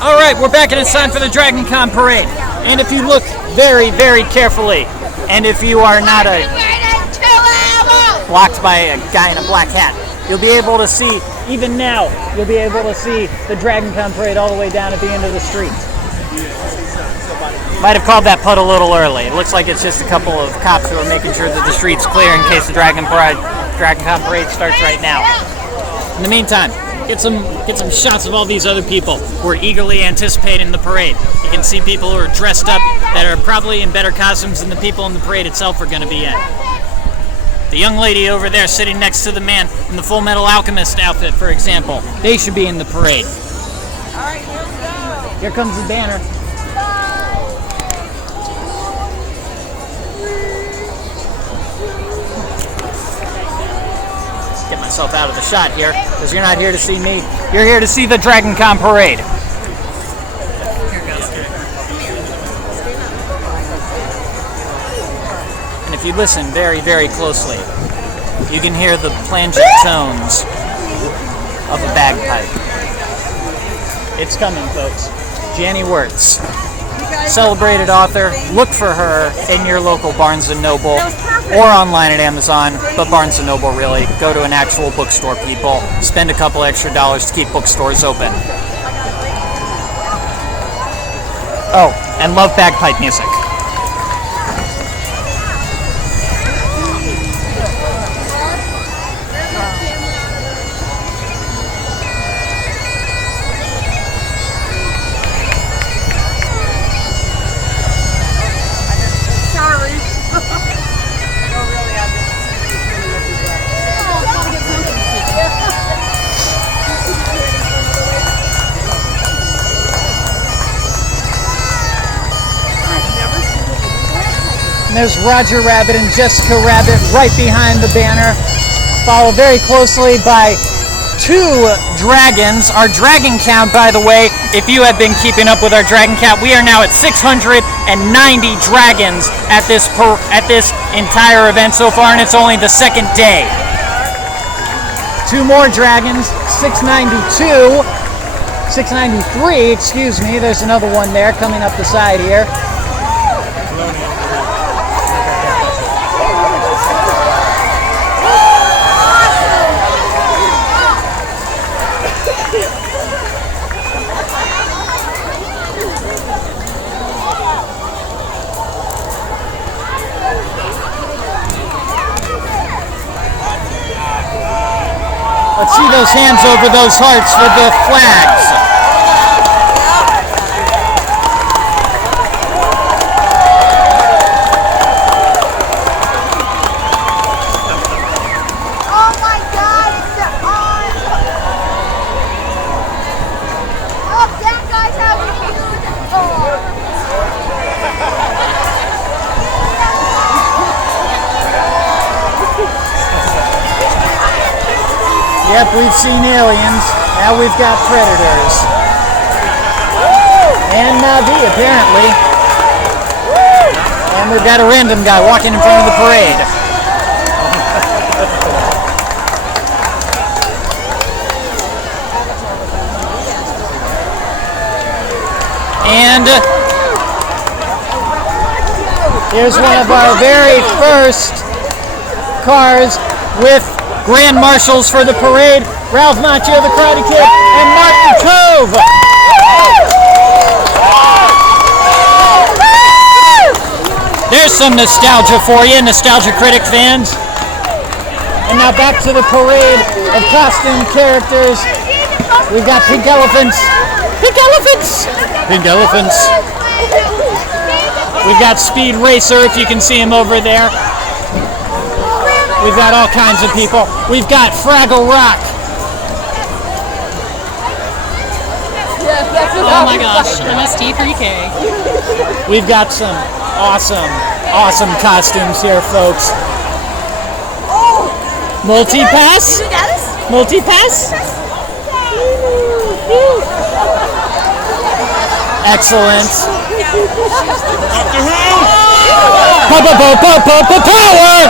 All right, we're back and it's time for the Dragon Con parade. And if you look very, very carefully, and if you are not blocked by a guy in a black hat, you'll be able to see, even now, you'll be able to see the Dragon Con parade all the way down at the end of the street. Might have called that putt a little early. It looks like it's just a couple of cops who are making sure that the street's clear in case the Dragon Con parade starts right now. In the meantime, get some shots of all these other people who are eagerly anticipating the parade. You can see people who are dressed up that are probably in better costumes than the people in the parade itself are going to be in. The young lady over there sitting next to the man in the Full Metal Alchemist outfit, for example, they should be in the parade. All right, here we go. Here comes the banner. Get myself out of the shot here, because you're not here to see me. You're here to see the Dragon Con parade. And if you listen very, very closely, you can hear the plangent tones of a bagpipe. It's coming, folks. Janny Wirtz, celebrated author. Look for her in your local Barnes & Noble or online at Amazon, but Barnes & Noble really. Go to an actual bookstore, people. Spend a couple extra dollars to keep bookstores open. Oh, and love bagpipe music. And there's Roger Rabbit and Jessica Rabbit right behind the banner, followed very closely by 2 dragons. Our dragon count, by the way, if you have been keeping up with our dragon count, we are now at 690 dragons at this entire event so far, and it's only the second day. 2 more dragons, 692, 693, excuse me. There's another one there coming up the side here. Let's see those hands over those hearts for the flags. Oh my God, it's on. Oh, that guy's having Yep, we've seen aliens. Now we've got predators. And Navi, apparently. And we've got a random guy walking in front of the parade. And here's one of our very first cars with Grand Marshals for the parade, Ralph Macchio, the Karate Kid, and Martin Cove. There's some nostalgia for you, Nostalgia Critic fans. And now back to the parade of costume characters. We've got pink elephants. Pink elephants! Pink elephants. We've got Speed Racer, if you can see him over there. We've got all kinds of people. We've got Fraggle Rock. Oh my gosh, MST3K. We've got some awesome costumes here, folks. Multi-pass? Multi-pass? Excellent. Power!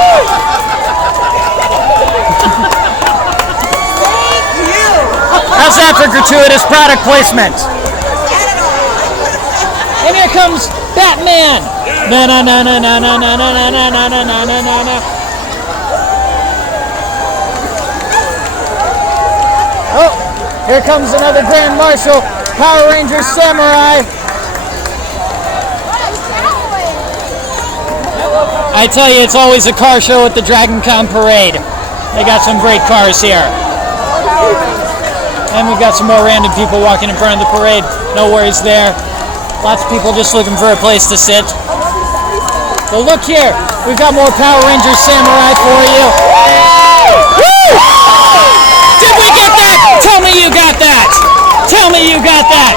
How's that for gratuitous product placement? And here comes Batman. Na na na na na na na na na na na na na na. Oh, here comes another Grand Marshal, Power Ranger Samurai. I tell you, it's always a car show at the Dragon Con Parade. They got some great cars here. And we've got some more random people walking in front of the parade. No worries there. Lots of people just looking for a place to sit. But look here, we've got more Power Rangers Samurai for you. Woo! Did we get that? Tell me you got that. Tell me you got that.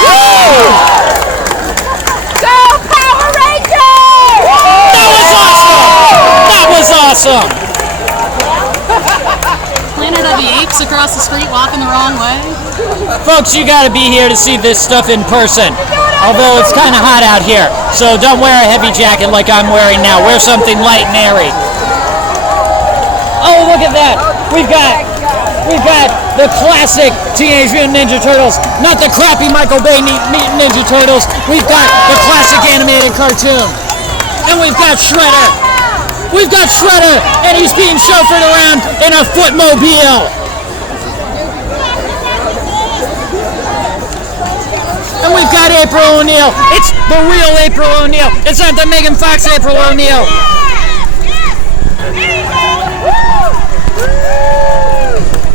Woo! Go Power Rangers! That was awesome. Planet of the Apes across the street walking the wrong way. Folks, you gotta be here to see this stuff in person. Although it's kind of hot out here, so don't wear a heavy jacket like I'm wearing now. Wear something light and airy. Oh, look at that! We've got the classic Teenage Mutant Ninja Turtles, not the crappy Michael Bay Ninja Turtles. We've got the classic animated cartoon, and we've got Shredder. We've got Shredder, and he's being chauffeured around in a footmobile. And we've got April O'Neil. It's the real April O'Neil. It's not the Megan Fox April O'Neil.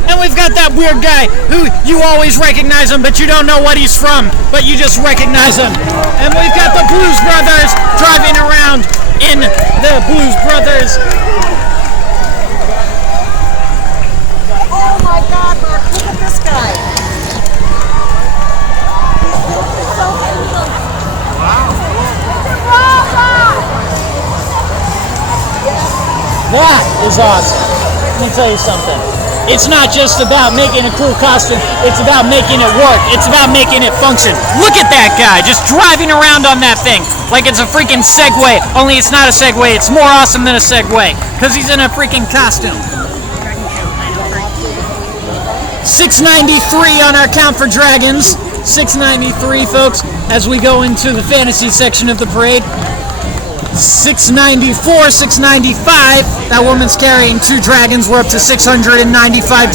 And we've got that weird guy who you always recognize him, but you don't know what he's from, but you just recognize him. And we've got the Blues Brothers driving around in the Blues Brothers. Oh my God, Mark, look at this guy. That is awesome. Let me tell you something. It's not just about making a cool costume, it's about making it work. It's about making it function. Look at that guy just driving around on that thing like it's a freaking Segway, only it's not a Segway. It's more awesome than a Segway because he's in a freaking costume. 693 on our count for dragons. 693, folks, as we go into the fantasy section of the parade. 694, 695. That woman's carrying 2 dragons. We're up to 695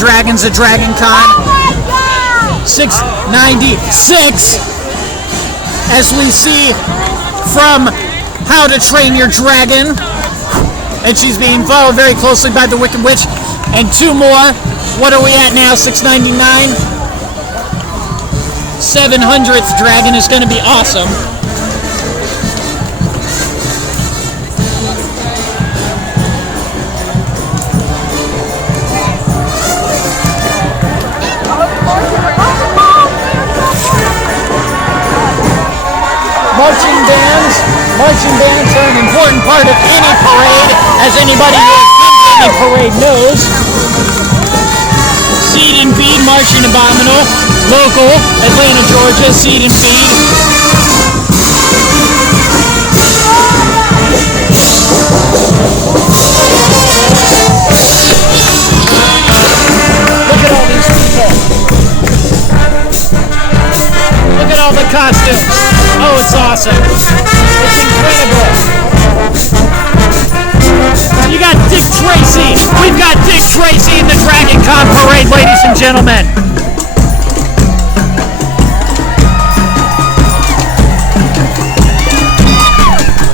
dragons at Dragon Con. 696, as we see from How to Train Your Dragon. And she's being followed very closely by the Wicked Witch. And 2 more. What are we at now? 699. 700th dragon is going to be awesome. Marching bands are an important part of any parade, as anybody who has been to any parade knows. Seed and Feed, Marching Abominable, local, Atlanta, Georgia, Seed and Feed. Look at all these people. Look at all the costumes. Oh, it's awesome. It's incredible. You got Dick Tracy. We've got Dick Tracy in the Dragon Con Parade, ladies and gentlemen.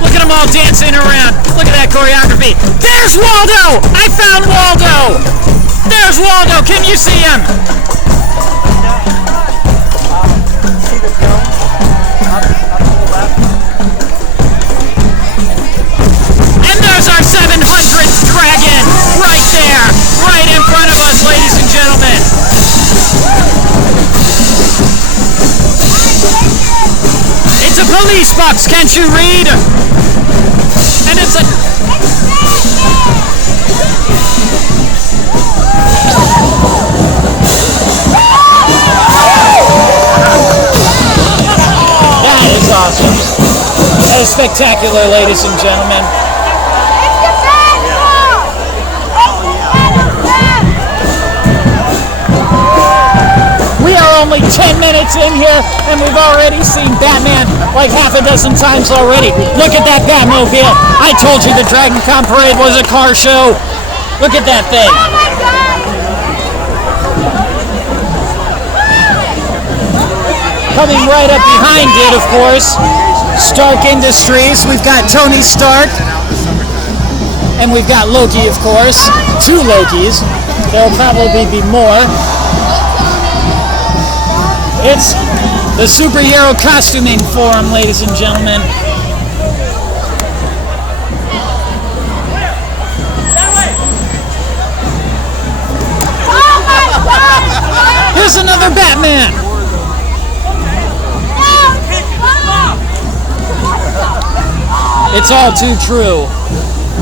Look at them all dancing around. Look at that choreography. There's Waldo! I found Waldo! There's Waldo! Can you see him? And there's our 700th dragon right there, right in front of us, ladies and gentlemen. It's a police box, can't you read? And it's a... That is awesome. That is spectacular, ladies and gentlemen. We are only 10 minutes in here, and we've already seen Batman like half a dozen times already. Look at that Batmobile. I told you the Dragon Con Parade was a car show. Look at that thing. Oh my God! Coming right up behind it, of course, Stark Industries. We've got Tony Stark, and we've got Loki, of course. 2 Lokis. There'll probably be more. It's the Superhero Costuming Forum, ladies and gentlemen. Oh my God! Here's another Batman. It's all too true.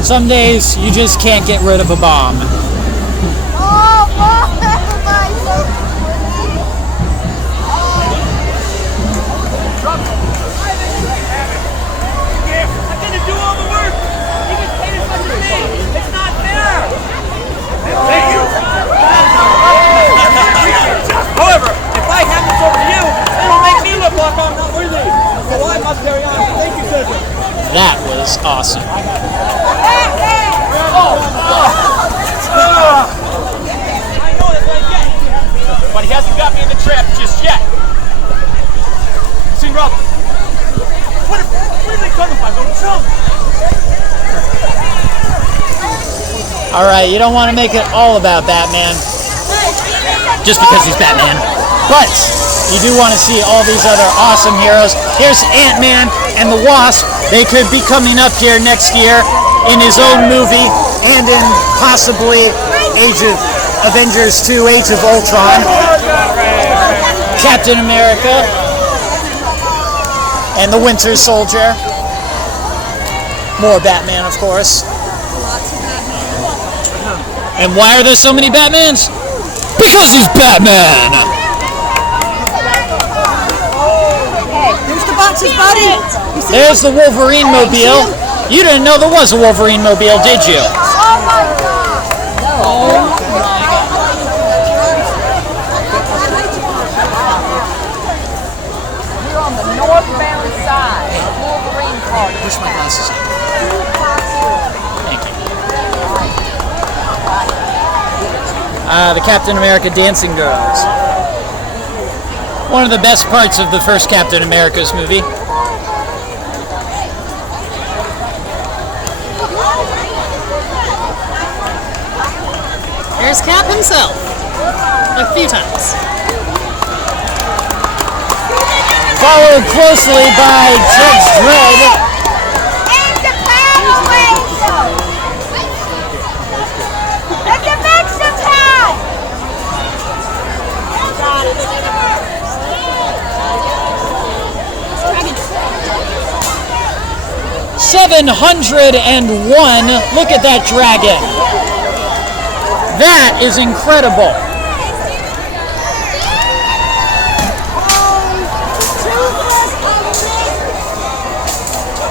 Some days you just can't get rid of a bomb. Oh my God! I didn't do all the work. You get paid as much as me. It's not fair. Thank you. However, if I hand this over to you, it'll make me look like I'm not worthy. So I must carry on. Thank you, Cedric. That was awesome. I know that's what I get. But he hasn't got me in the trap just yet. See, Rob. Where are they coming from? Don't tell me. All right, you don't want to make it all about Batman just because he's Batman. But you do want to see all these other awesome heroes. Here's Ant-Man and the Wasp. They could be coming up here next year in his own movie and in possibly Avengers 2, Age of Ultron. Captain America and the Winter Soldier. More Batman, of course. And why are there so many Batmans? Because he's Batman! There's the boxes, buddy. There's the Wolverine mobile. You didn't know there was a Wolverine mobile, did you? Oh my God! We're on the northbound side of Wolverine Park. Push my glasses up. Thank you. The Captain America Dancing Girls. One of the best parts of the first Captain America's movie. There's Cap himself. A few times. Followed closely by Judge Dredd. And the Power Ranger! And the Mexican! 701. Look at that dragon. That is incredible.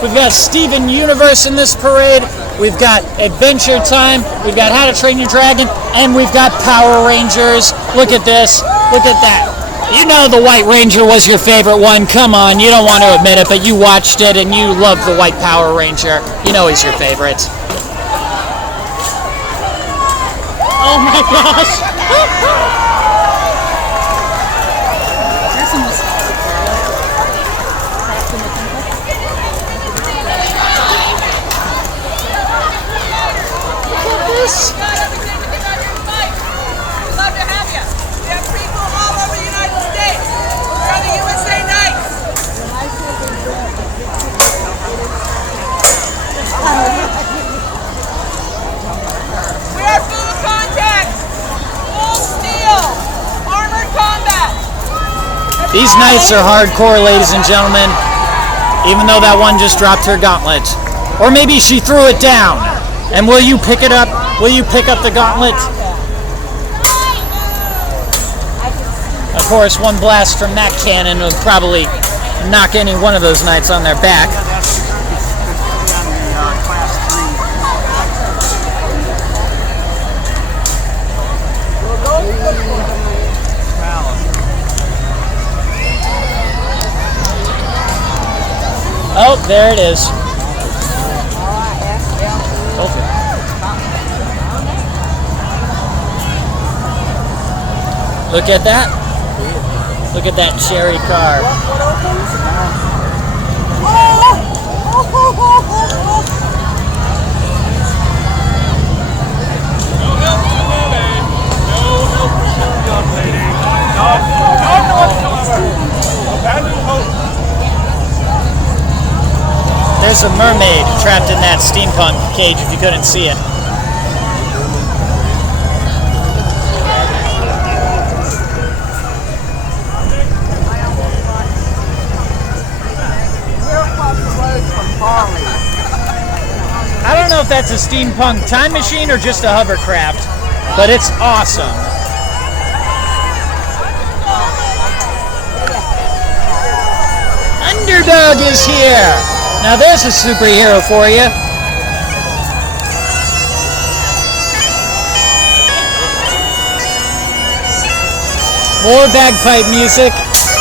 We've got Steven Universe in this parade. We've got Adventure Time. We've got How to Train Your Dragon. And we've got Power Rangers. Look at this. Look at that. You know the White Ranger was your favorite one. Come on, you don't want to admit it, but you watched it and you love the White Power Ranger. You know he's your favorite. Oh my gosh! There's some nostalgia. Look at this. We'd love to have you. We have people all over the United States. We're on the USA Nights. We are full contact, full steel, armored combat. These nights are hardcore, ladies and gentlemen. Even though that one just dropped her gauntlet. Or maybe she threw it down. And will you pick it up? Will you pick up the gauntlet? Of course, one blast from that cannon would probably knock any one of those knights on their back. there it is. Told you. Look at that. Look at that cherry car. There's a mermaid trapped in that steampunk cage if you couldn't see it. I don't know if that's a steampunk time machine or just a hovercraft, but it's awesome. Underdog is here. Now there's a superhero for you. More bagpipe music.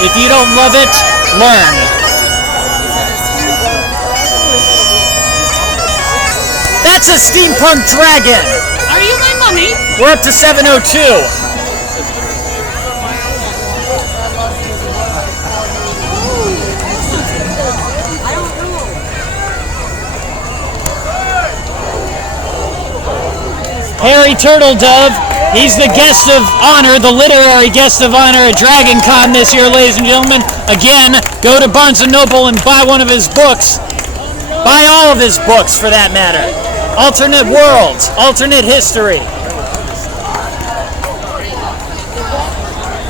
If you don't love it, learn. That's a steampunk dragon. Are you my mummy? We're up to 702. Harry Turtle Dove, he's the guest of honor, the literary guest of honor at Dragon Con this year, ladies and gentlemen. Again, go to Barnes & Noble and buy one of his books. Buy all of his books, for that matter. Alternate worlds, alternate history.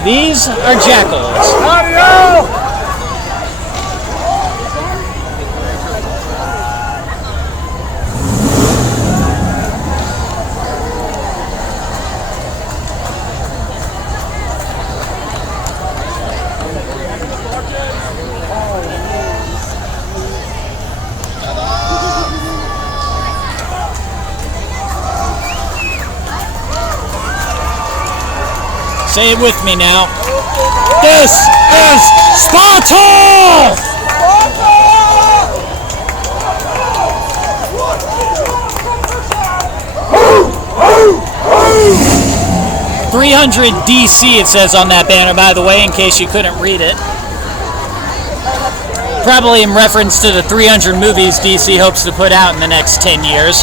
These are jackals. Say it with me now. This is Sparta! 300 DC it says on that banner, by the way, in case you couldn't read it. Probably in reference to the 300 movies DC hopes to put out in the next 10 years.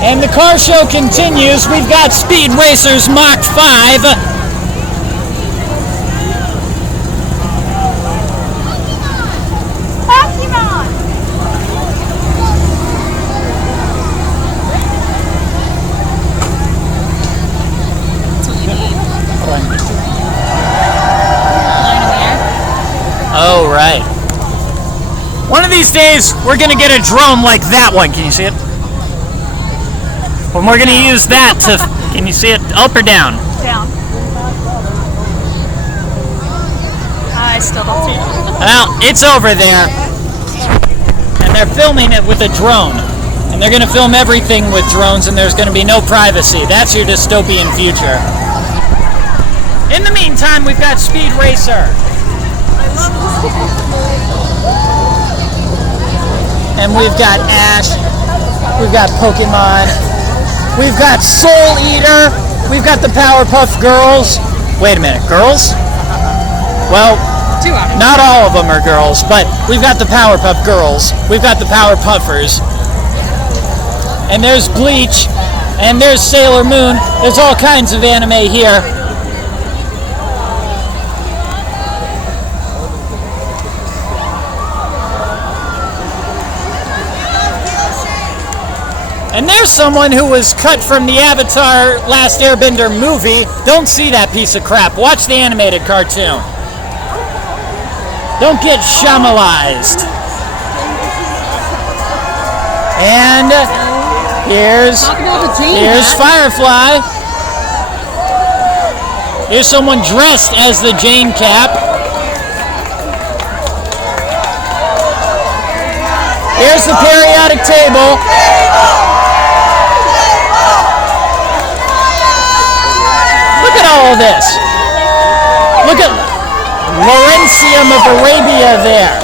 And the car show continues. We've got Speed Racers Mach 5. Oh, right. One of these days, we're going to get a drone like that one. Can you see it? And we're going to use that to, can you see it, up or down? Down. I still don't see it. Well, it's over there. And they're filming it with a drone. And they're going to film everything with drones, and there's going to be no privacy. That's your dystopian future. In the meantime, we've got Speed Racer. And we've got Ash. We've got Pokemon. We've got Soul Eater. We've got the Powerpuff Girls. Wait a minute, girls? Well, not all of them are girls, but we've got the Powerpuff Girls. We've got the Powerpuffers. And there's Bleach. And there's Sailor Moon. There's all kinds of anime here. And there's someone who was cut from the Avatar Last Airbender movie. Don't see that piece of crap. Watch the animated cartoon. Don't get Shyamalanized. And here's Firefly. Here's someone dressed as the Jane Cap. Here's the periodic table. this. Look at Laurentium of Arabia there.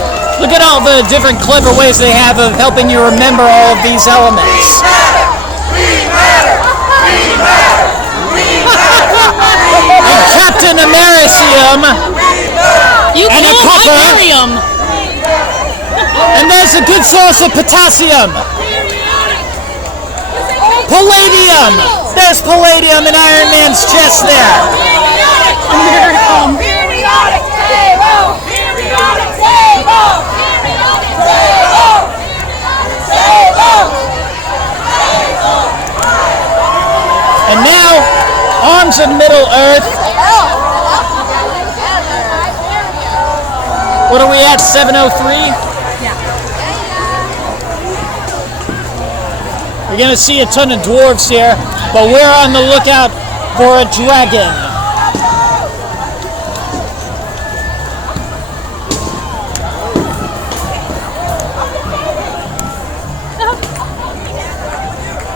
Look at all the different clever ways they have of helping you remember all of these elements. And Captain Americium. You And a call copper. Vibarium. And there's a good source of potassium. Palladium. There's palladium in Iron Man's chest there. Periodic table! Periodic table! Periodic table! Table! And now, arms of Middle Earth. What are we at? 703? You're going to see a ton of dwarves here, but we're on the lookout for a dragon.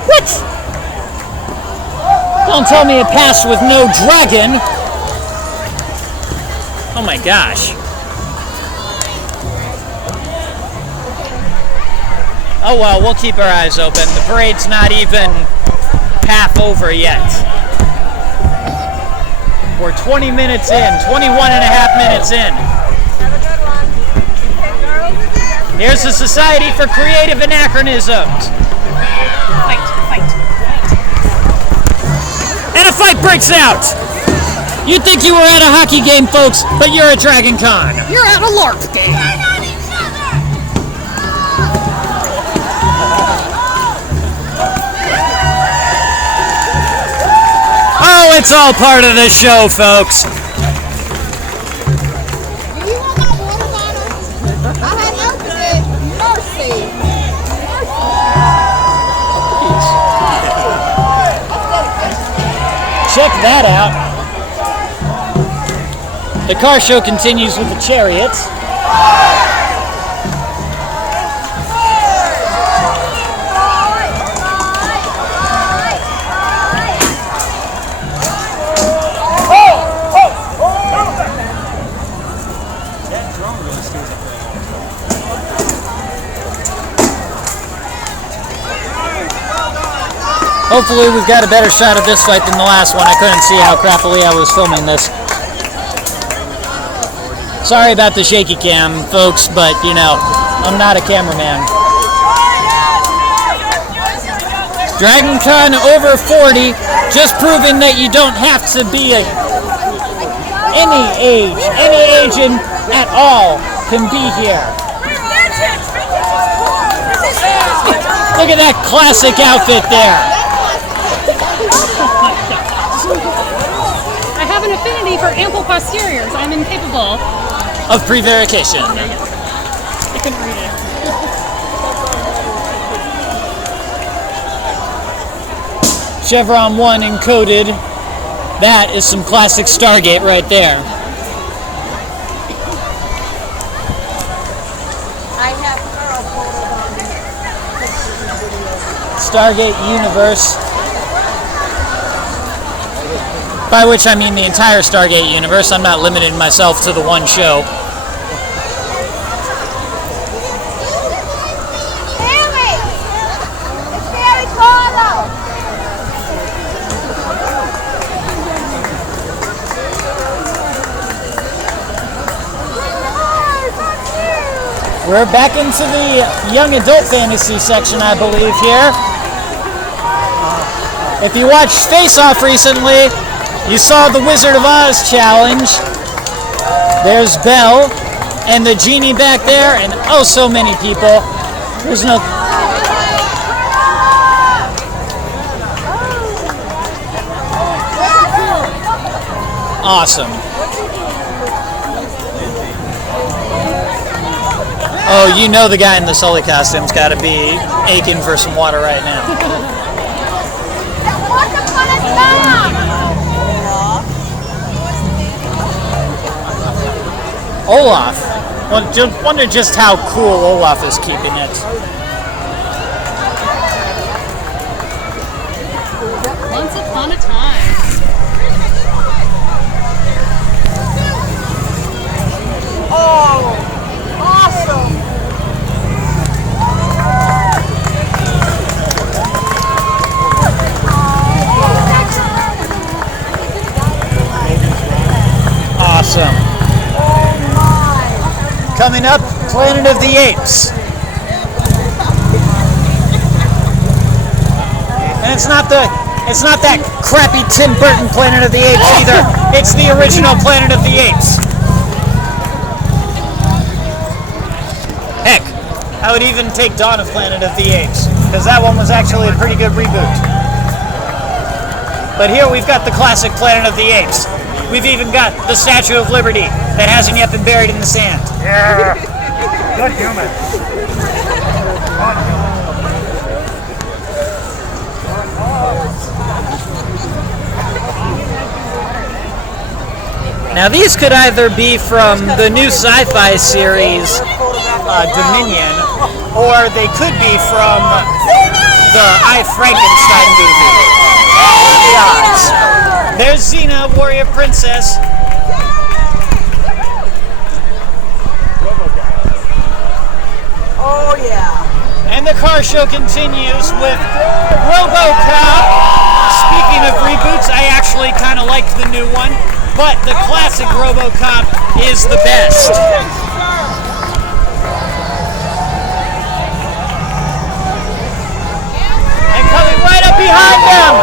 What? Don't tell me it passed with no dragon. Oh my gosh. Oh well, we'll keep our eyes open. The parade's not even half over yet. We're 20 minutes in, 21 and a half minutes in. Here's the Society for Creative Anachronisms. Fight. And a fight breaks out! You'd think you were at a hockey game, folks, but you're at Dragon Con. You're at a LARP game. Oh, it's all part of the show, folks. Do you want my water bottle? I hadn't opened it. Mercy. Check that out. The car show continues with the chariots. Hopefully we've got a better shot of this fight than the last one. I couldn't see how crappily I was filming this. Sorry about the shaky cam, folks, but you know, I'm not a cameraman. DragonCon over 40, just proving that you don't have to be any age at all can be here. Look at that classic outfit there. I have an affinity for ample posteriors. I'm incapable. Of prevarication. I couldn't read it. Chevron 1 encoded. That is some classic Stargate right there. I have girl photos on Stargate universe. By which I mean the entire Stargate universe. I'm not limiting myself to the one show. We're back into the young adult fantasy section, I believe, here. If you watched Face Off recently, you saw the Wizard of Oz challenge. There's Belle and the genie back there, and oh, so many people. There's no... Awesome. Oh, you know the guy in the Sully costume's got to be aching for some water right now. Olaf. Well, wonder just how cool Olaf is keeping it. Once upon a time. Coming up, Planet of the Apes. And it's not that crappy Tim Burton Planet of the Apes either. It's the original Planet of the Apes. Heck, I would even take Dawn of Planet of the Apes, because that one was actually a pretty good reboot. But here we've got the classic Planet of the Apes. We've even got the Statue of Liberty that hasn't yet been buried in the sand. Yeah. Good human. Now these could either be from the new sci-fi series Dominion, or they could be from the I, Frankenstein movie. The odds. There's Xena, warrior princess. Oh, yeah. And the car show continues with RoboCop. Speaking of reboots, I actually kind of like the new one, but the classic RoboCop is the best. And coming right up behind them,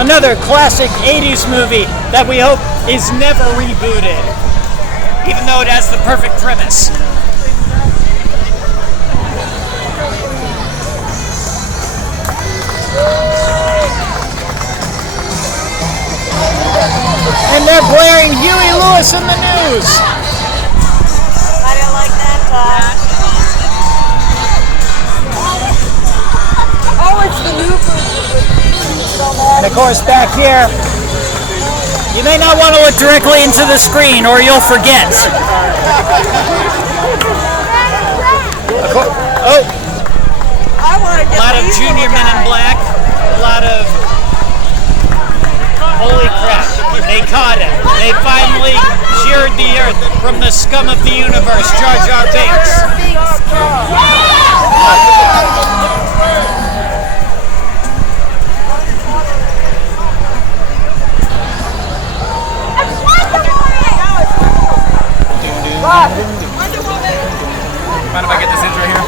another classic 80s movie that we hope is never rebooted, even though it has the perfect premise. And they're blaring Huey Lewis in the news. I didn't like that, Oh, it's the new And of course, back here, you may not want to look directly into the screen or you'll forget. Oh, a lot of junior men in black, a lot of... Holy crap, they caught him. They finally sheared the earth from the scum of the universe, Jar Jar Binks. Mind if I get this intro here?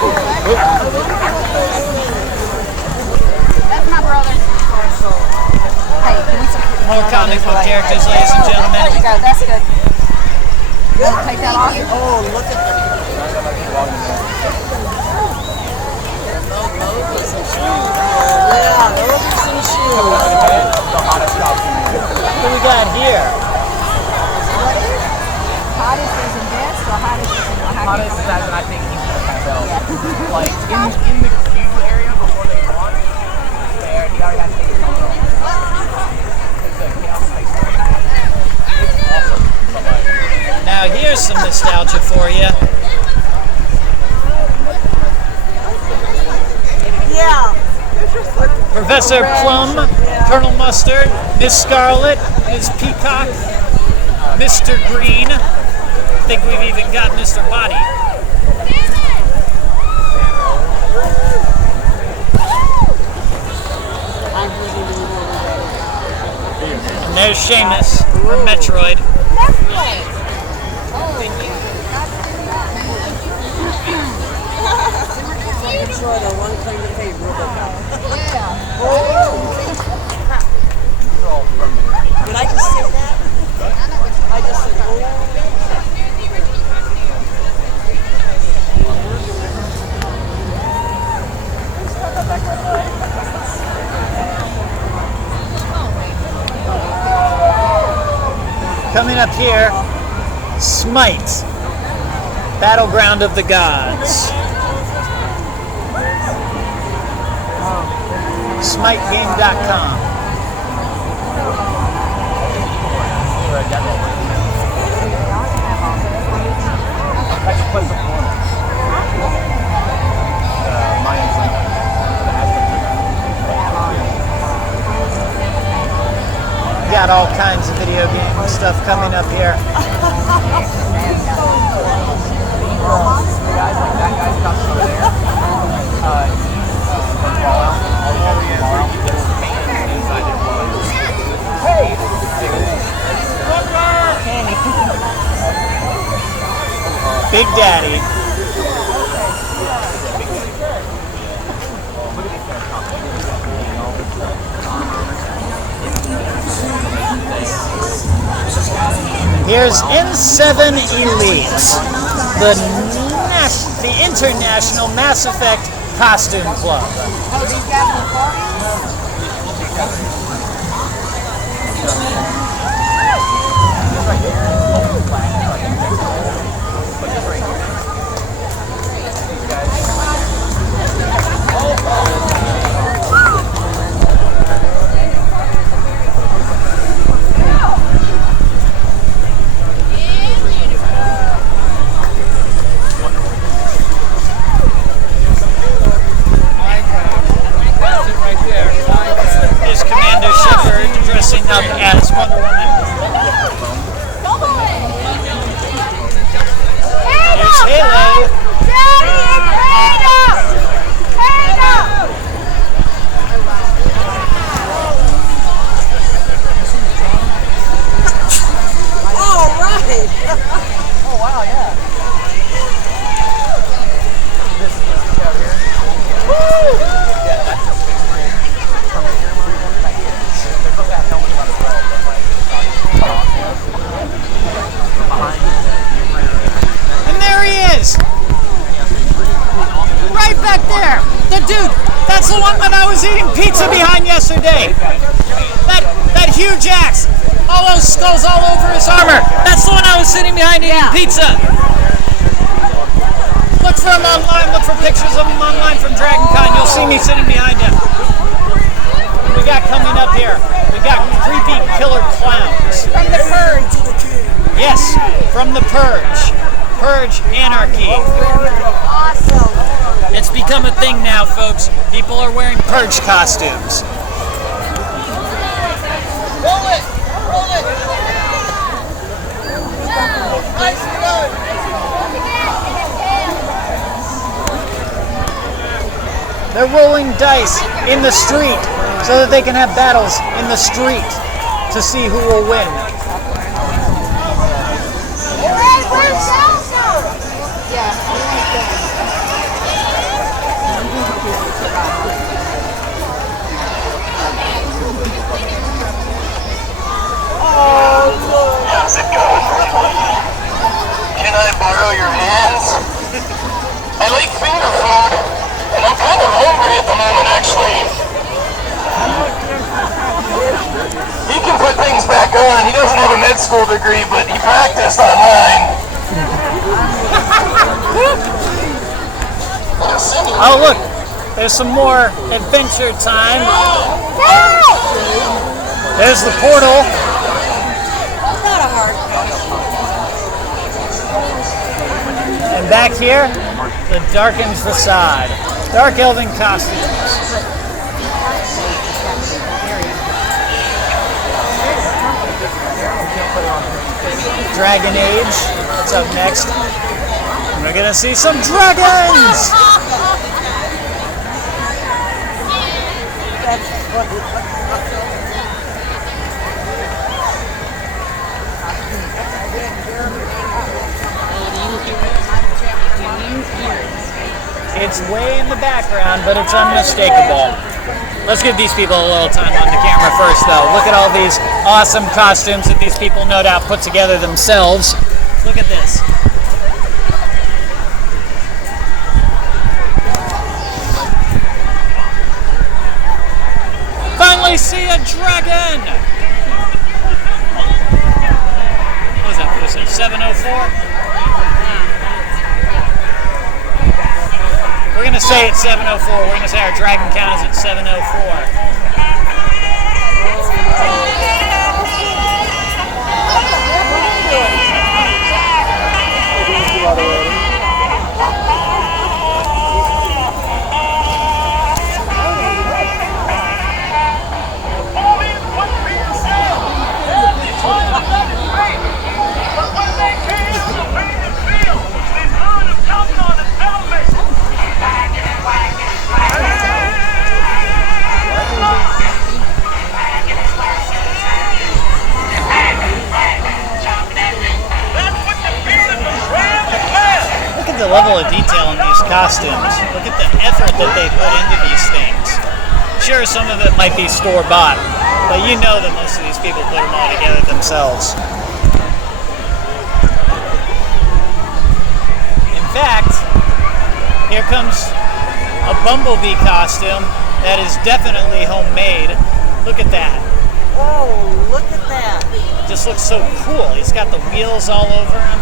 That's my brother. Hey, can we More comic book characters, ladies and gentlemen. There you go. That's good. Good. Take that off. Oh, look at that. Yeah, those are some shoes. What do we got here? Hottest is in best or hottest is in Hottest is as I think he's gonna kind of go. Like in the queue area before they launch, there he already has to take his helmet off. It's a chaos space. It's awesome. But like, Now here's some nostalgia for you. Yeah. Professor Plum, Colonel Mustard, Miss Scarlet, Miss Peacock, Mr. Green. I think we've even got Mr. Body. And there's Seamus from Metroid. Detroit on one claim to fame, RoboCop. Did I just say that? I just said, oh. Coming up here, Smite, Battleground of the Gods. SmiteGame.com. Got all kinds of video game stuff coming up here. Big Daddy. Here's N7 Elite, the International Mass Effect Costume Club. Oh, these guys in the party? Is Commander Shepard dressing up as Wonder Woman. There's Halo. Daddy, it's Halo! Halo! All right. Oh wow, yeah. This over here. Woo! Yeah, that's the big screen. From here, right here. They're supposed to have helmets on as well, but like behind. And there he is! Right back there! The dude! That's the one that I was eating pizza behind yesterday! That huge axe! All those skulls all over his armor! That's the one I was sitting behind eating pizza! Look for him online, look for pictures of him online from DragonCon, you'll see me sitting behind him. And we got coming up here, we got creepy killer clowns. From the Purge. Yes, from the Purge. Purge Anarchy. Awesome. It's become a thing now, folks. People are wearing Purge costumes. Roll it! Roll it! Nice gun! They're rolling dice in the street so that they can have battles in the street to see who will win. Hey, where's Elsa? How's it going, Ripley? Can I borrow your hands? I like finger food, and I'm kind of hungry at the moment, actually. He can put things back on. He doesn't have a med school degree, but he practiced online. Oh, look. There's some more adventure time. There's the portal. Not a hard. And back here, the darkened facade. Dark elven costumes. Dragon Age. What's up next? We're gonna see some dragons! It's way in the background, but it's unmistakable. Let's give these people a little time on the camera first, though. Look at all these awesome costumes that these people no doubt put together themselves. Look at this. Finally see a dragon! What was that? What was it? 704? We're going to say it's 704. We're going to say our dragon count is at 704. level of detail in these costumes. Look at the effort that they put into these things. Sure, some of it might be store-bought, but you know that most of these people put them all together themselves. In fact, here comes a bumblebee costume that is definitely homemade. Look at that. Oh, look at that. It just looks so cool. He's got the wheels all over him.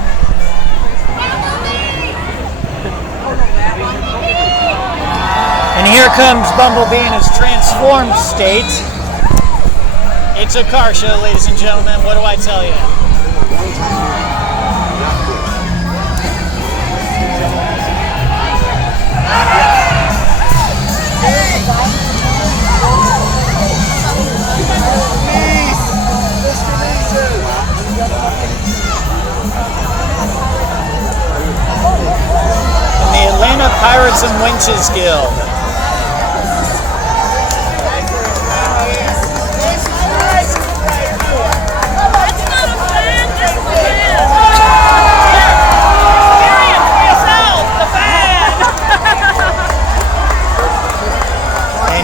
And here comes Bumblebee in his transformed state. It's a car show, ladies and gentlemen. What do I tell you? And the Atlanta Pirates and Winches Guild.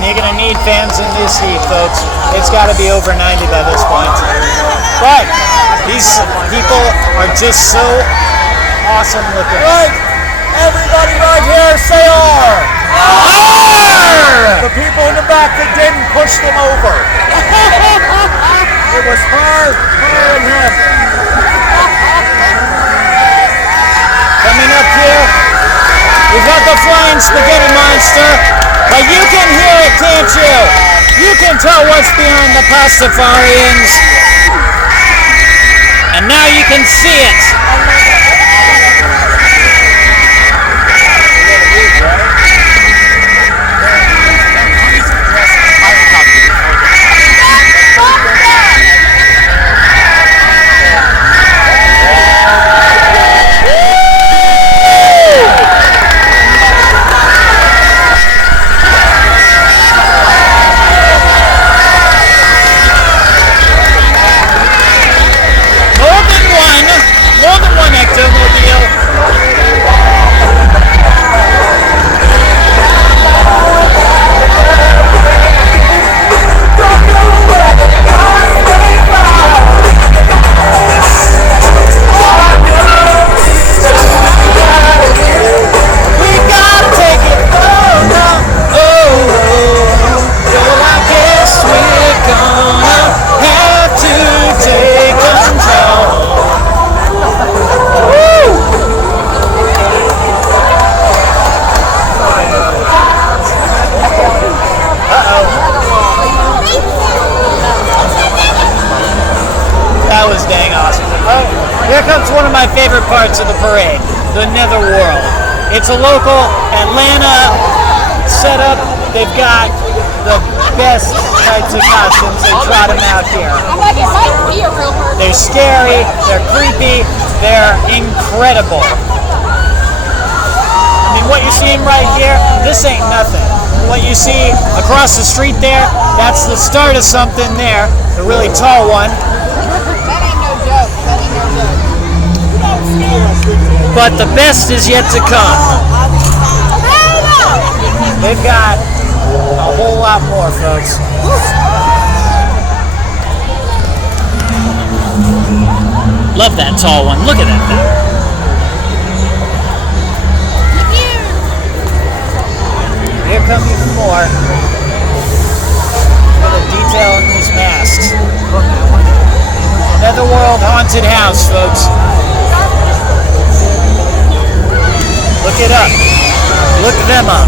You're going to need fans in this heat, folks. It's got to be over 90 by this point. But these people are just so awesome looking. Right! Everybody right here, say R! R! The people in the back that didn't push them over. It was her and him. Coming up here, we've got the Flying Spaghetti Monster. But you can hear it, can't you? You can tell what's behind the Pastafarians. And now you can see it. Favorite parts of the parade, the Netherworld. It's a local Atlanta setup. They've got the best types of costumes. They trot them out here. They're scary, they're creepy, they're incredible. I mean, what you're seeing right here, this ain't nothing. What you see across the street there, that's the start of something there, the really tall one. That ain't no joke. That ain't no joke. But the best is yet to come. They've got a whole lot more, folks. Love that tall one. Look at that thing. Here come even more. Look at the detail in these masks. Netherworld Haunted House, folks. Look it up. Look them up.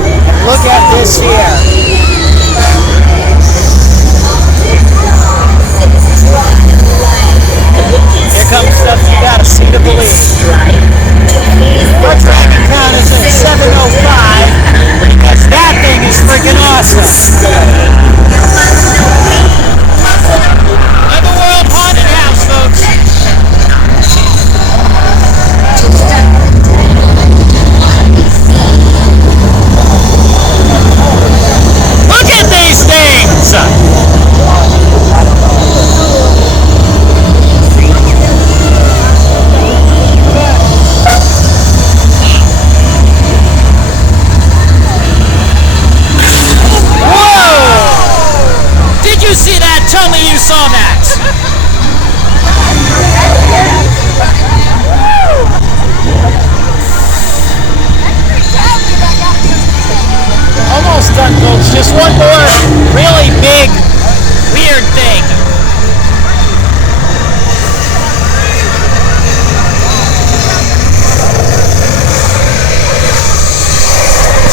And look at this here. Here comes stuff you gotta see to believe. Our Dragon Con is at 7:05 because that thing is freaking awesome. Netherworld Haunted House, folks. Look at these things! just one more really big, weird thing.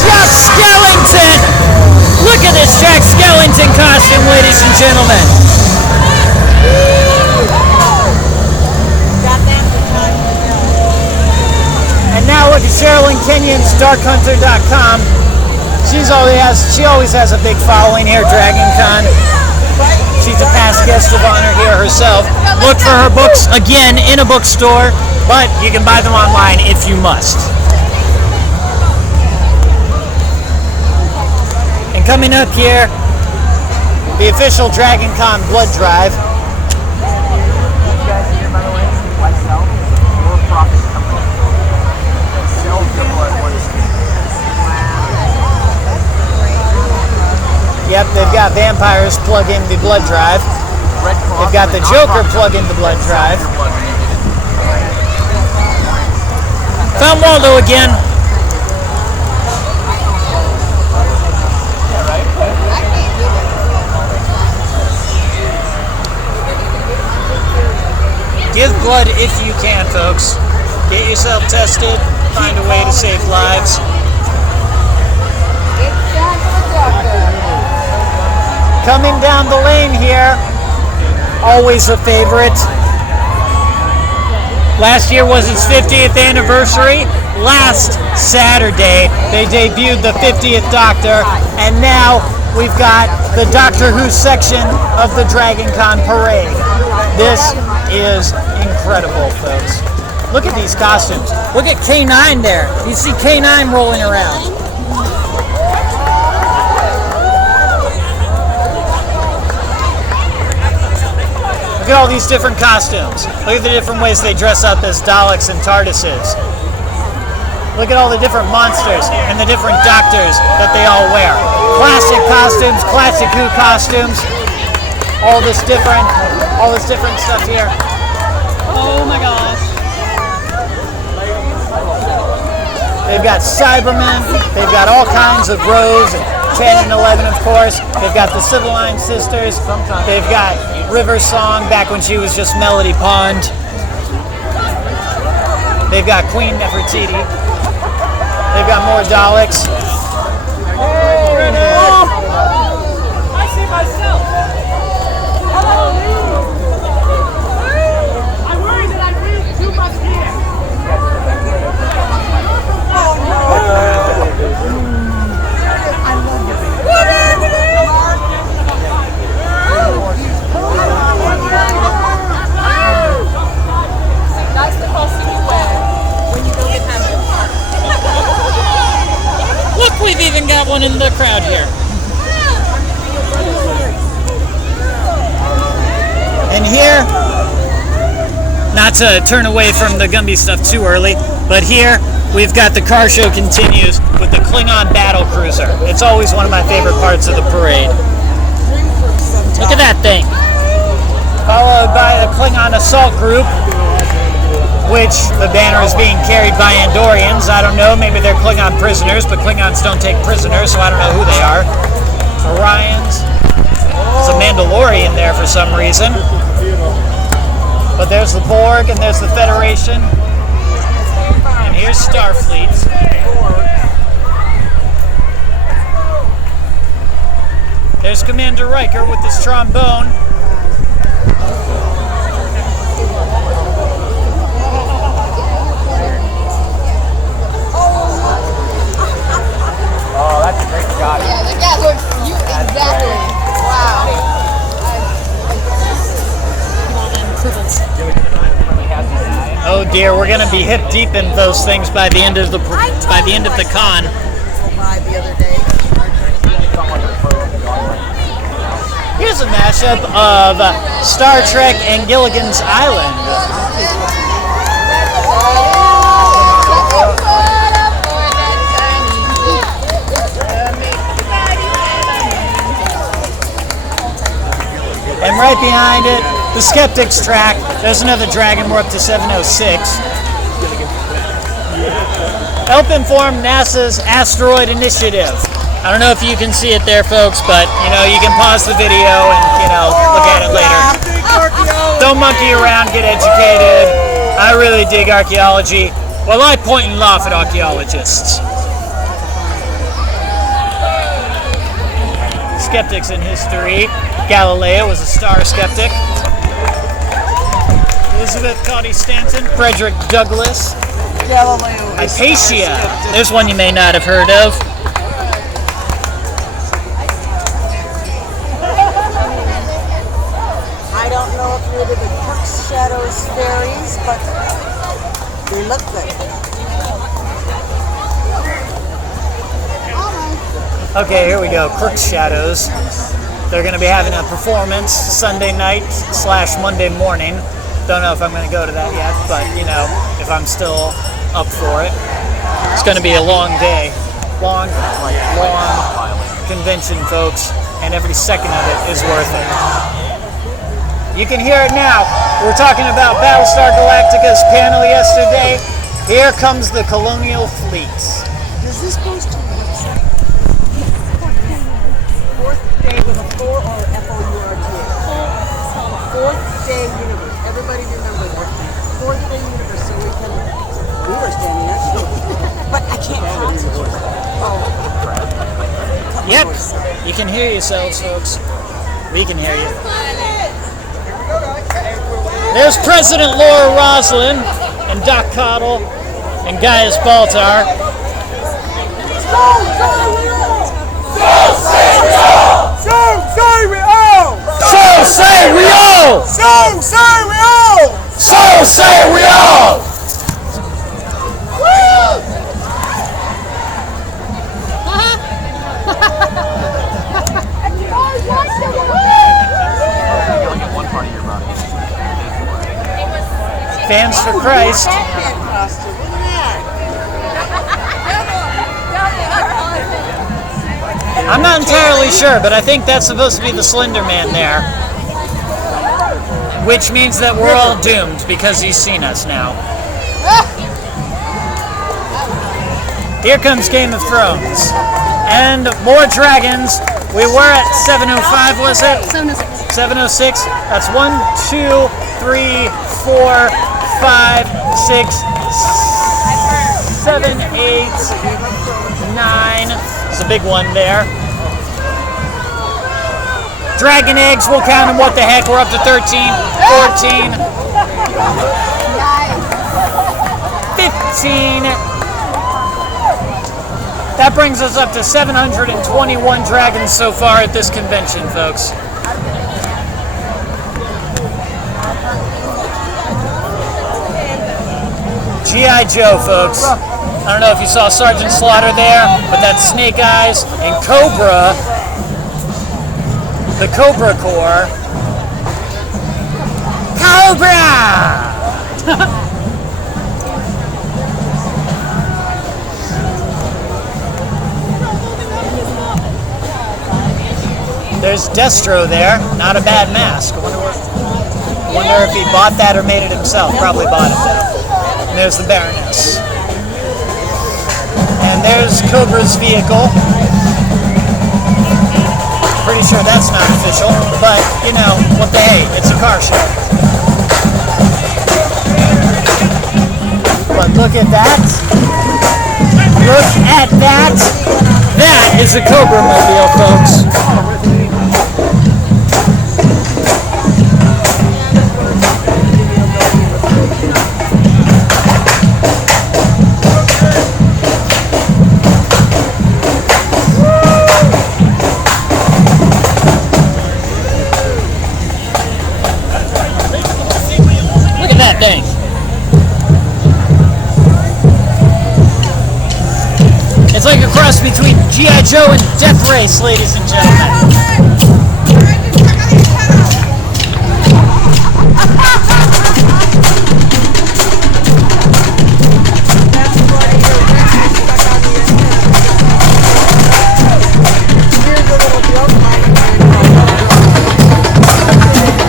Jack Skellington! Look at this Jack Skellington costume, ladies and gentlemen. And now look at Sherilyn Kenyon's DarkHunter.com. She always has a big following here at Dragon Con. She's a past guest of honor here herself. Look for her books again in a bookstore, but you can buy them online if you must. And coming up here, the official Dragon Con blood drive. You guys hear, by the way, myself, for-profit company that sells the blood once. Yep, they've got vampires plug in the blood drive. They've got the Joker plug in the blood drive. Found Waldo again. Give blood if you can, folks. Get yourself tested. Find a way to save lives. Coming down the lane here, always a favorite. Last year was its 50th anniversary. Last Saturday, they debuted the 50th Doctor, and now we've got the Doctor Who section of the Dragon Con parade. This is incredible, folks. Look at these costumes. Look at K9 there. You see K9 rolling around. Look at all these different costumes. Look at the different ways they dress up as Daleks and TARDISes. Look at all the different monsters and the different doctors that they all wear. Classic costumes, classic Who costumes. All this different stuff here. Oh my gosh. They've got Cybermen. They've got all kinds of Rose and 10 and 11, of course. They've got the Sibylline Sisters. They've got River Song back when she was just Melody Pond. They've got Queen Nefertiti. They've got more Daleks. I see myself. Hello. I worry that I breathe too much here. That's the costume you wear when you go get hammered. Look, we've even got one in the crowd here. And here, not to turn away from the Gumby stuff too early, but here we've got the car show continues with the Klingon battle cruiser. It's always one of my favorite parts of the parade. Look at that thing. Followed by the Klingon assault group, which the banner is being carried by Andorians. I don't know, maybe they're Klingon prisoners, but Klingons don't take prisoners, so I don't know who they are. Orions. There's a Mandalorian there for some reason. But there's the Borg, and there's the Federation. And here's Starfleet. There's Commander Riker with his trombone. Oh, that's a great shot. Yeah, the guy looks you exactly. Wow. Oh dear, we're gonna be hip deep in those things by the end of the con. Here's a mashup of Star Trek and Gilligan's Island. And right behind it, the Skeptics track. There's another dragon. We're up to 706. Help inform NASA's asteroid initiative. I don't know if you can see it there, folks, but you know, you can pause the video and look at it later. Don't monkey around, get educated. I really dig archaeology. Well, I point and laugh at archaeologists. Skeptics in history. Galileo was a star skeptic. Elizabeth Cady Stanton, Frederick Douglass, Hypatia. There's one you may not have heard of. I don't know if you're the Crook's Shadows fairies, but they look good. Okay, here we go. Crook's Shadows. They're going to be having a performance Sunday night / Monday morning. Don't know if I'm going to go to that yet, but if I'm still up for it. It's going to be a long day. Long convention, folks, and every second of it is worth it. You can hear it now. We were talking about Battlestar Galactica's panel yesterday. Here comes the Colonial Fleet. Does this post to the website? Fourth day with a 4 or F-O-U-R-T-H? Fourth day universe. Everybody remember that. Fourth day universe, so we were standing next to it. But I can't concentrate. Oh. Yep. You can hear yourselves, folks. We can hear you. There's President Laura Roslin and Doc Cottle and Gaius Baltar. So say we all! So say we all! So say we all! So say we all! So say we all! Fans for Christ. I'm not entirely sure, but I think that's supposed to be the Slender Man there. Which means that we're all doomed because he's seen us now. Here comes Game of Thrones. And more dragons. We were at 705, was it? 706. 706. That's 1, 2, 3, 4, 5, 6, 7, 8, 9. There's a big one there. Dragon eggs, we'll count them. What the heck? We're up to 13, 14, 15. That brings us up to 721 dragons so far at this convention, folks. G.I. Joe, folks. I don't know if you saw Sergeant Slaughter there, but that's Snake Eyes and Cobra. The Cobra Corps. Cobra! There's Destro there. Not a bad mask. I wonder if he bought that or made it himself. Probably bought it. And there's the Baroness. And there's Cobra's vehicle. Pretty sure that's not official, but what the hey, it's a car show. But look at that. Look at that. That is a Cobra mobile, folks. Thing. It's like a cross between G.I. Joe and Death Race, ladies and gentlemen.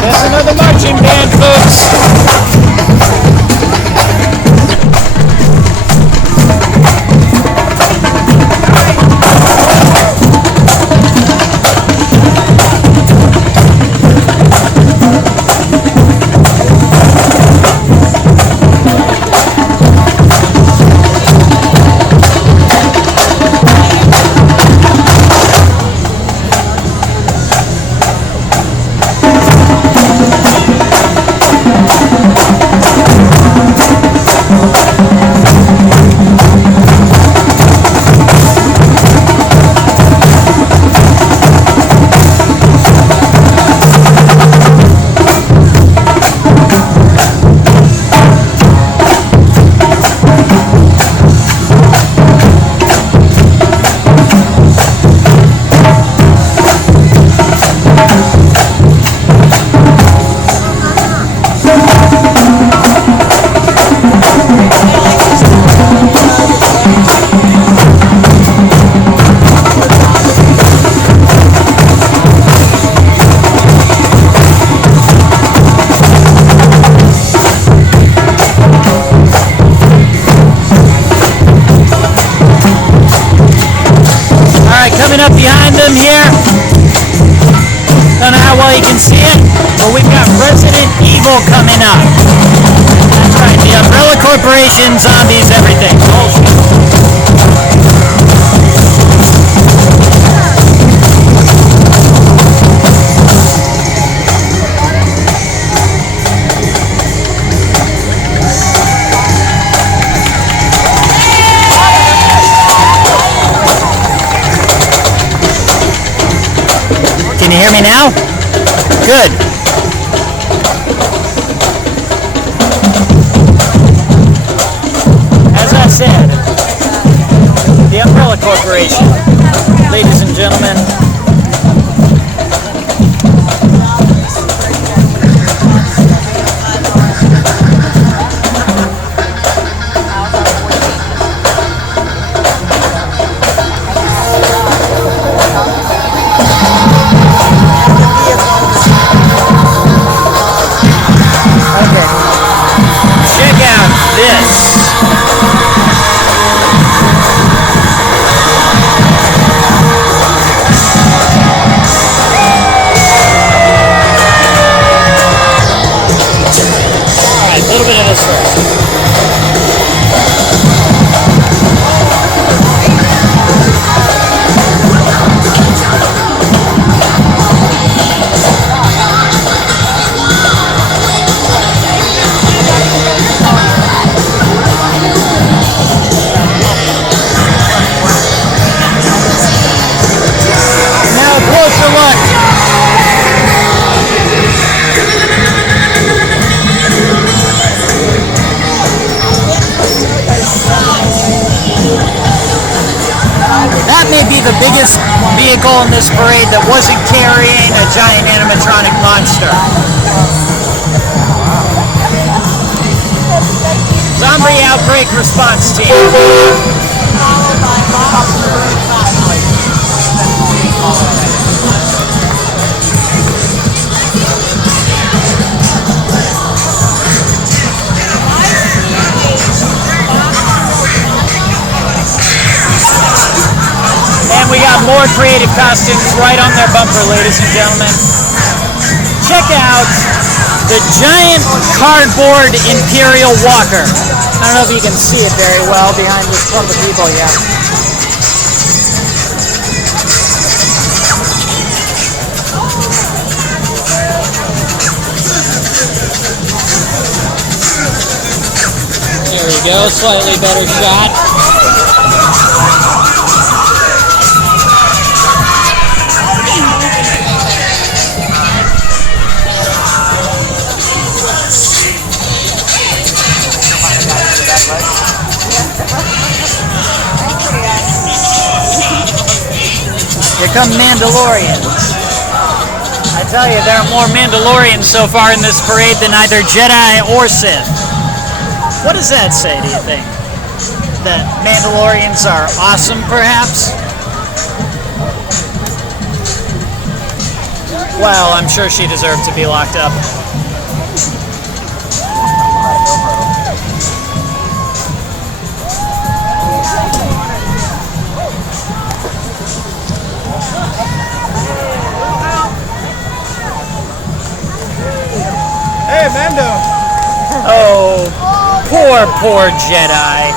There's another marching band, folks. up behind them here. Don't know how well you can see it, but we've got Resident Evil coming up. That's right, the Umbrella Corporation, zombies, everything. Can you hear me now? Good. As I said, the Umbrella Corporation, ladies and gentlemen. Check out this. Alright, a little bit of this first. Now a closer look. That may be the biggest vehicle in this parade that wasn't carrying a giant animatronic monster. Zombie Outbreak Response Team. And we got more creative costumes right on their bumper, ladies and gentlemen. Check out the giant cardboard Imperial Walker. I don't know if you can see it very well behind this clump of people here. There we go, slightly better shot. Here come Mandalorians. I tell you, there are more Mandalorians so far in this parade than either Jedi or Sith. What does that say, do you think? That Mandalorians are awesome, perhaps? Well, I'm sure she deserved to be locked up. Hey, Mando! Oh, poor Jedi.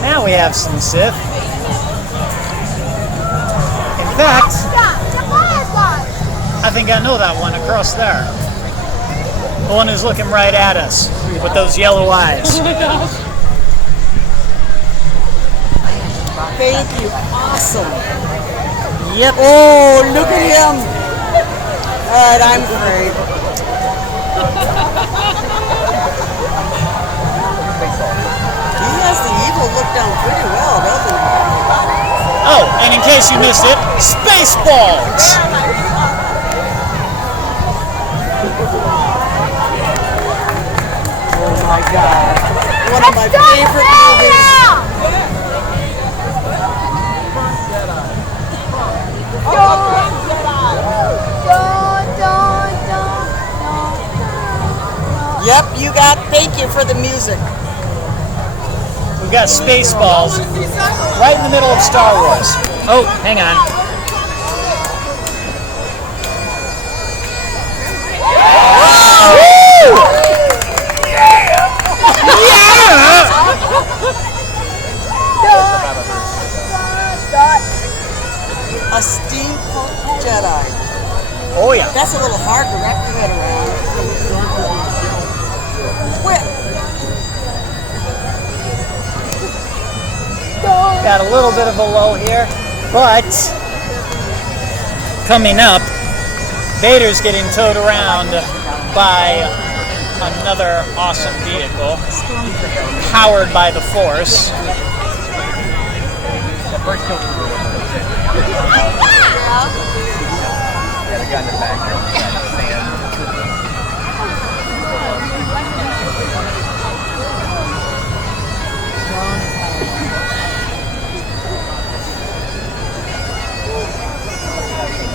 Now we have some Sith. In fact, I think I know that one across there. The one who's looking right at us with those yellow eyes. Thank you. Awesome. Yep. Oh, look at him. Alright, I'm great. He has the evil look down pretty well, doesn't he? Oh, and in case you missed it, Spaceballs! Oh my god. One of my favorite movies. Go! Thank you for the music. We've got Spaceballs right in the middle of Star Wars. Oh, hang on. A steampunk Jedi. Oh yeah. That's a little hard to wrap your head around. Quit. Got a little bit of a lull here, but coming up, Vader's getting towed around by another awesome vehicle powered by the Force. That first kill was yeah, the guy in the back there was trying to stand.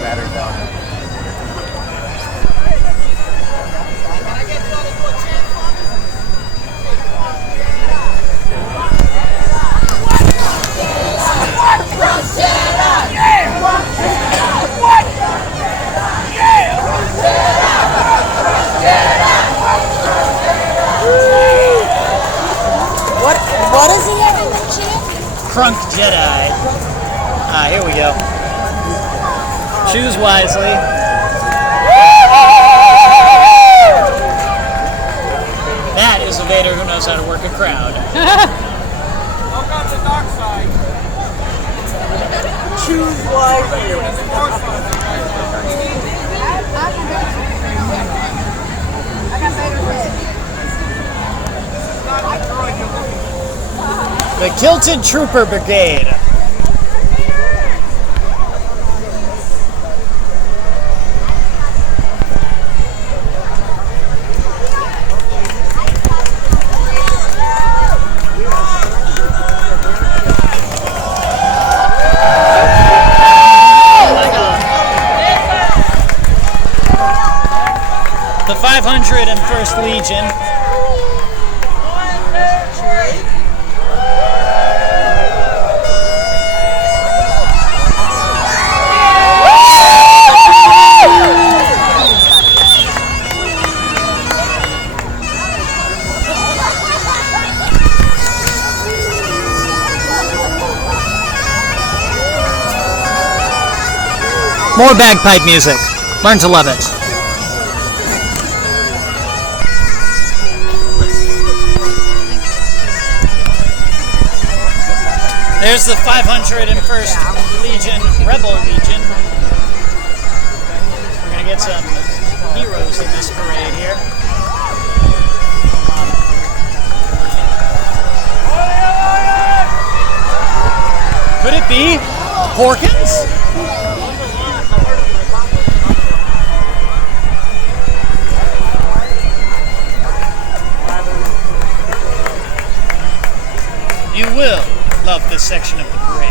Battery down. What is it? Crunk Jedi. Ah, here we go. Choose wisely. That is a Vader who knows how to work a crowd. Welcome to the dark side. Choose wisely. I got Vader's head. The Kilted Trooper Brigade. The 501st Legion. More bagpipe music. Learn to love it. There's the 501st Legion, Rebel Legion. We're going to get some heroes in this parade here. Could it be Porkins? You will love this section of the parade.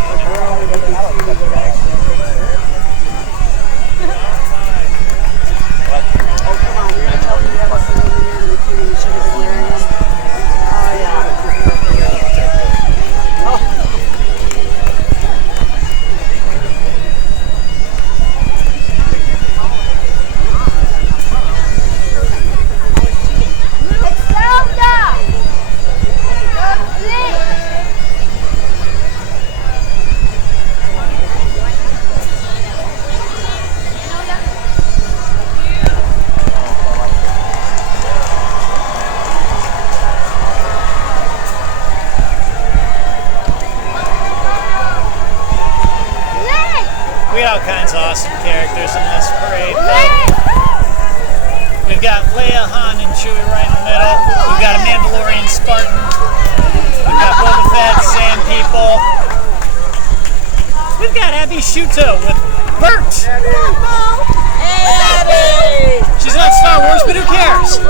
We got all kinds of awesome characters in this parade. We've got Leia, Han, and Chewie right in the middle. We've got a Mandalorian Spartan. We've got Boba Fett, Sand People. We've got Abby Shuto with Bert. Abby! She's not Star Wars, but who cares?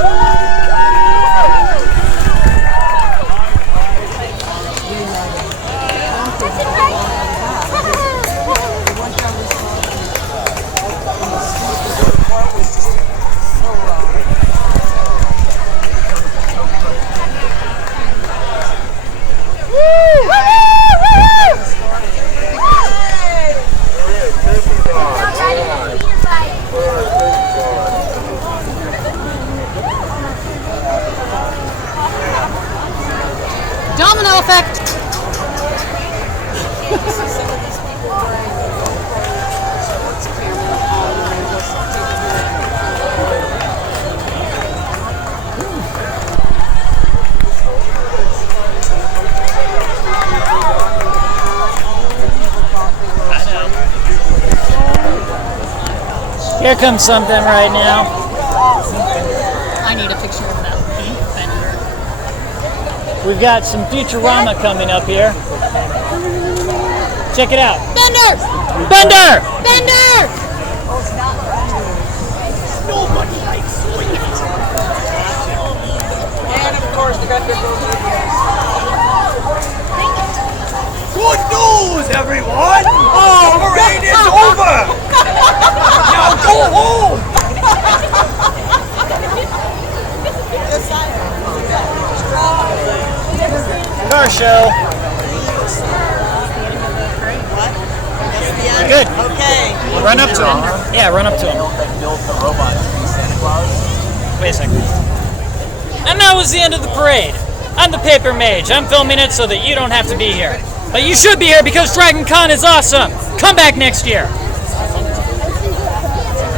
see some of these people wearing sports cameras on and they're just Here comes something right now. I need a picture of that pink fender. We've got some Futurama coming up here. Check it out. Bender! Bender! Bender! Nobody likes sweet. and of course the Bender goes Good news, everyone! Oh, the parade is over! Now go home! Car show. Good. Okay. Run up to him. Yeah, run up to him. They built the robots to be Santa Claus. Wait a second. And that was the end of the parade. I'm the Paper Mage. I'm filming it so that you don't have to be here. But you should be here because Dragon Con is awesome. Come back next year.